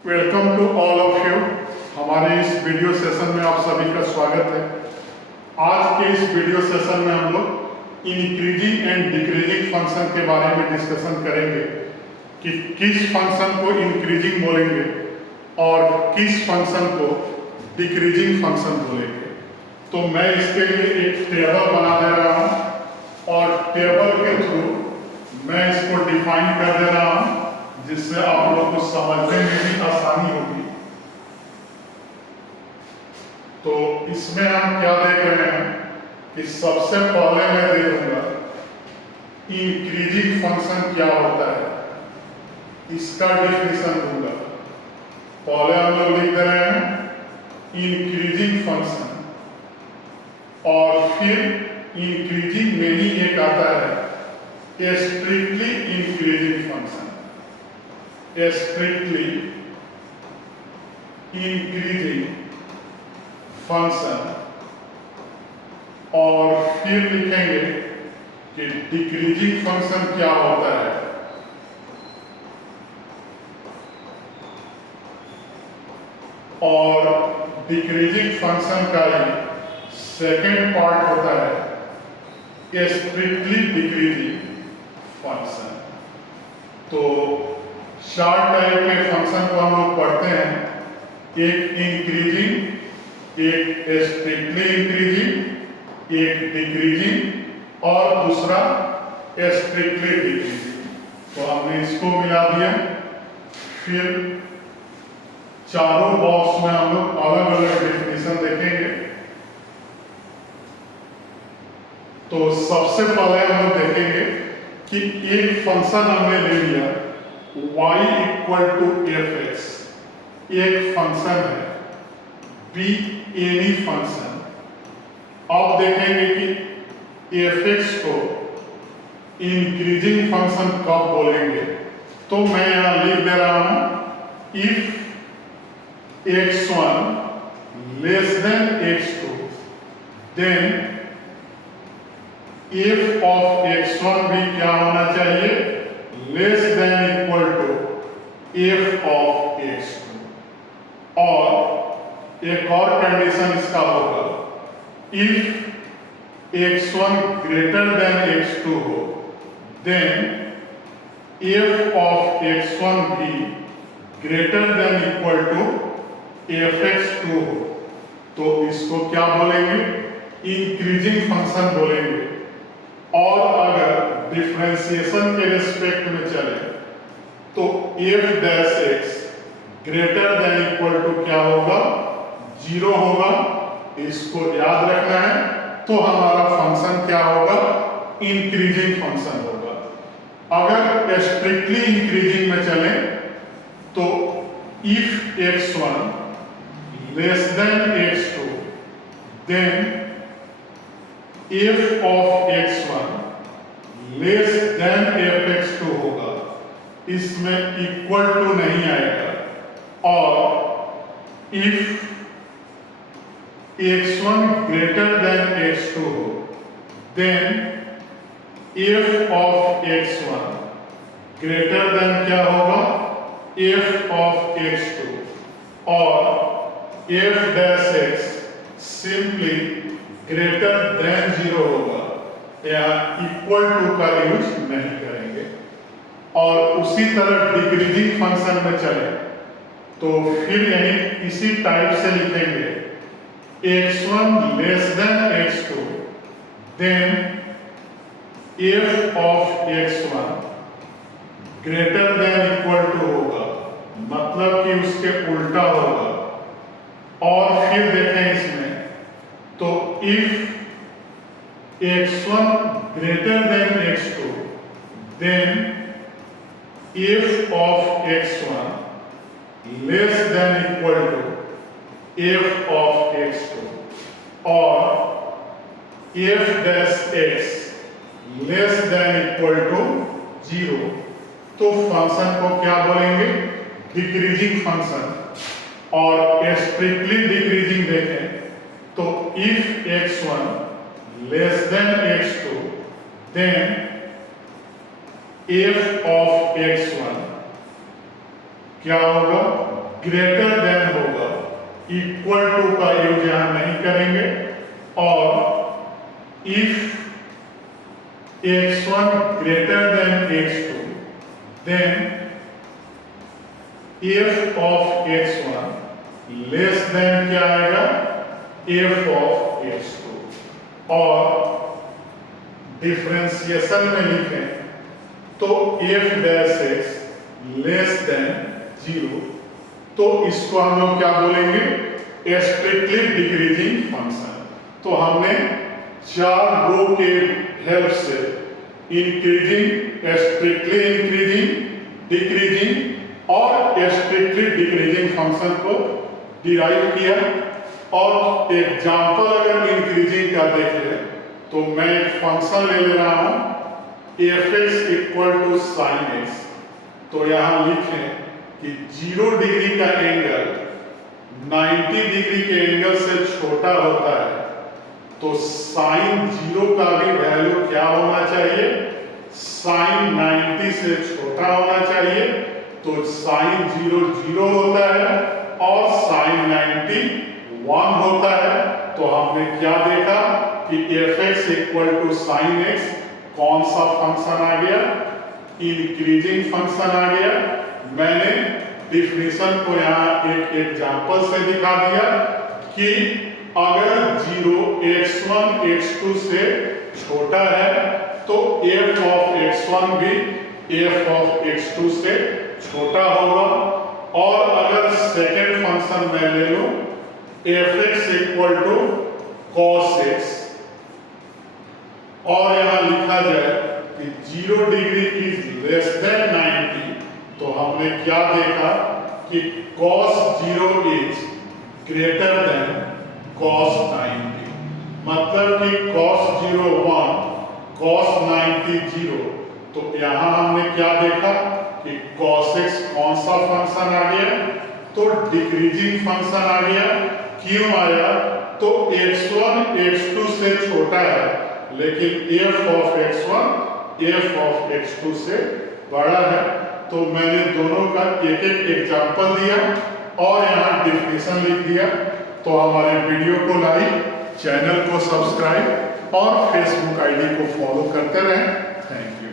Welcome to all of you. हमारे इस video session में आप सभी का स्वागत है। आज के इस वीडियो सेशन में हम लोग इंक्रीजिंग एंड डिक्रीजिंग फंक्शन के बारे में डिस्कशन करेंगे कि किस फंक्शन को इंक्रीजिंग बोलेंगे और किस फंक्शन को डिक्रीजिंग फंक्शन बोलेंगे। तो मैं इसके लिए एक टेबल बना दे रहा हूँ और टेबल के थ्रू मैं इसको डिफाइन कर दे रहा हूँ, जिससे आप लोग को समझने में भी आसानी होगी। तो इसमें हम क्या देख रहे हैं कि सबसे पहले मैं देखूंगा इंक्रीजिंग फंक्शन क्या होता है, इसका डेफिनेशन दूंगा। पहले हम लोग लिख दे रहे हैं इंक्रीजिंग फंक्शन, और फिर इंक्रीजिंग में ही एक आता है strictly increasing function. Strictly increasing function, और फिर लिखेंगे कि डिक्रीजिंग फंक्शन क्या होता है। और डिक्रीजिंग फंक्शन का ही सेकेंड पार्ट होता है स्ट्रिक्टली डिक्रीजिंग फंक्शन। तो चार टाइप के फंक्शन को हम लोग पढ़ते हैं, एक इंक्रीजिंग, एक स्ट्रिक्टली इंक्रीजिंग, एक डिक्रीजिंग और दूसरा स्ट्रिक्टली डिक्रीजिंग। तो हमने इसको मिला दिया। फिर चारों बॉक्स में हम लोग अलग अलग डेफिनेशन देखेंगे। तो सबसे पहले हम लोग देखेंगे कि एक फंक्शन हमने ले लिया y equal to F x, एक फंक्शन है, बी एनी फंक्शन। अब देखेंगे कि एफ एक्स को इंक्रीजिंग फंक्शन कब बोलेंगे। तो मैं यहां लिख दे रहा हूं if x1 less than x2 then f of x1 भी क्या होना चाहिए, less than equal to f of x2। और एक और कंडीशन इसका होगा, if x1 greater than x2 हो देन f ऑफ x1 भी greater than equal to fx2 हो। तो इसको क्या बोलेंगे, इंक्रीजिंग फंक्शन बोलेंगे। और अगर डिफरेंशिएशन के रिस्पेक्ट में चले तो f dash x greater than equal to क्या होगा, 0 होगा। इसको याद रखना है। तो हमारा फंक्शन क्या होगा, इंक्रीजिंग फंक्शन होगा। अगर स्ट्रिक्टली इंक्रीजिंग में चले तो if x1 less than x2 then f of x1 less than fx2 होगा। इसमें इक्वल टू नहीं आएगा। और if x1 greater than x2 हो then f of x1 greater than क्या होगा, f ऑफ x2। और f dash x simply greater than 0 होगा, या इक्वल टू का यूज नहीं करेंगे। और उसी तरह डिक्रीजिंग फंक्शन में चले तो फिर यही इसी टाइप से लिखेंगे x1 less than x2 then f of x1 greater than equal to होगा, मतलब कि उसके उल्टा होगा। और फिर देखें इसमें तो if x1 greater than x2 then f of x1 less than equal to f of x2। और f dash x less than equal to 0। तो फंक्शन को क्या बोलेंगे, डिक्रीजिंग फंक्शन। और स्ट्रिक्टली डिक्रीजिंग देखें तो if x1 less than x2 then f of x1 क्या होगा, ग्रेटर देन होगा, इक्वल टू का यूज यहां नहीं करेंगे। और if x1 greater than x2, then f of x1 less than क्या आएगा, f of x2। और डिफरेंशिएशन में लिखें तो f dash x less than 0, तो इसको हम लोग क्या बोलेंगे, स्ट्रिक्टली डिक्रीजिंग फंक्शन। तो हमने 4 रो के हेल्प से इंक्रीजिंग, स्ट्रिक्टली इंक्रीजिंग, डिक्रीजिंग और स्ट्रिक्टली डिक्रीजिंग फंक्शन को डिराइव किया। और एग्जांपल अगर इंक्रीजिंग का देख ले तो मैं एक फंक्शन ले रहा हूं f(x) equal to sign x। तो यहां लिखें कि 0 डिग्री का एंगल 90 डिग्री के एंगल से छोटा होता है, तो साइन 0 का भी वैल्यू क्या होना चाहिए, साइन 90 से छोटा होना चाहिए। तो साइन 0 0 होता है और साइन 90 1 होता है। तो हमने क्या देखा कि f(x) equal to sign x कौन सा फंक्शन आ गया, इंक्रीजिंग फंक्शन आ गया। मैंने डिफिनीशन को यहाँ एक एग्जांपल से दिखा दिया कि अगर 0 x1 x2 से छोटा है तो f of x1 भी f of x2 से छोटा होगा। और अगर सेकेंड फंक्शन मैं ले लूं f(x) equal to cos x, और यहां लिखा जाए कि 0 डिग्री इज लेस देन 90, तो हमने क्या देखा कि cos 0 is greater than cos 90। मतलब कि cos 0 1, cos 90 0। तो यहां हमने क्या देखा कि cos x कौन सा फंक्शन आ गया, तो डिक्रीजिंग फंक्शन आ गया। क्यों आया, तो x1 x2 से छोटा है, लेकिन f of x1 f of x2 से बड़ा है। तो मैंने दोनों का एक एक एग्जांपल दिया और यहाँ डिफिनीशन लिख दिया। तो हमारे वीडियो को लाइक, चैनल को सब्सक्राइब और फेसबुक आईडी को फॉलो करते रहें। Thank you.